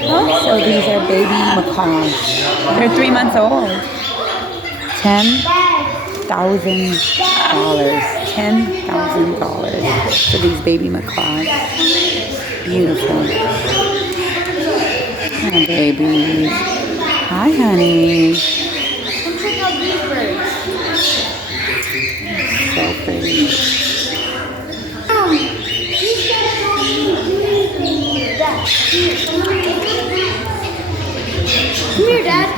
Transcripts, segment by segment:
So these are baby macaws. They're 3 months old. $10,000. $10,000 for these baby macaws. Beautiful. Oh, babies. Hi, honey. So pretty. Come here, Dad.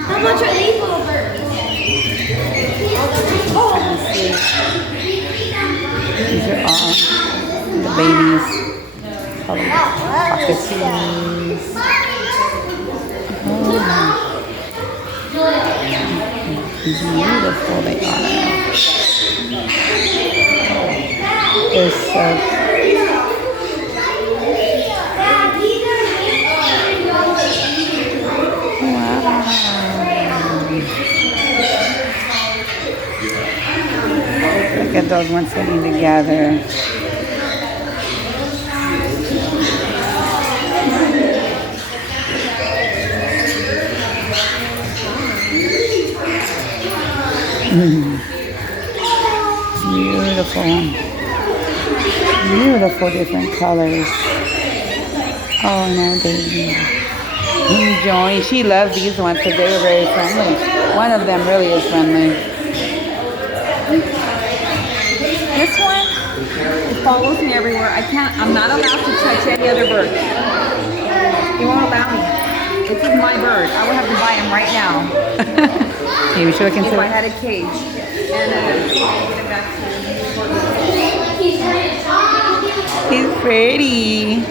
How much are these little birds? These are all the babies. Colored cockatoos. Beautiful they are. They're so look at those ones sitting together. Beautiful. Beautiful different colors. Oh, no, baby. Enjoy. She loves these ones because they were very friendly. One of them really is friendly. This one, it follows me everywhere. I'm not allowed to touch any other bird. He won't allow me. This is my bird. I would have to buy him right now. Maybe should I consider? If I had a cage. And get it back to. He's pretty.